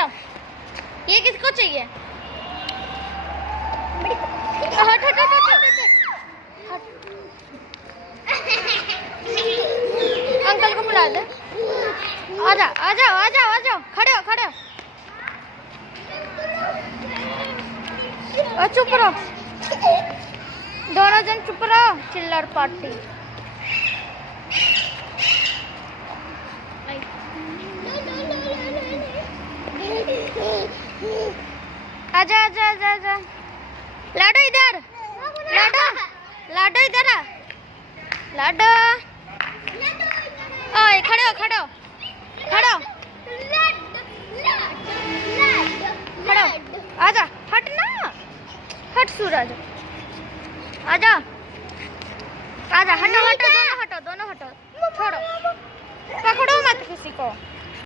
जाओ। ये किसको चाहिए? हट हट हट हट हट। अंकल को बुला दे। आ जाओ आ जाओ आ जाओ आ जाओ, खड़े हो खड़े हो। चुप रहो दोनों जन, चुप रहो। चिल्लर पार्टी। आजा आजा आजा आजा। लाडो इधर, लाडो लाडो इधर आ। लाडो ओए खड़े हो खड़े हो खड़े हो खड़े हो। आजा हट ना, हट सूरज। आजा आजा, हटो हटो दोनों हटो, दोनों हटो। छोड़ो, पकड़ो मत किसी को।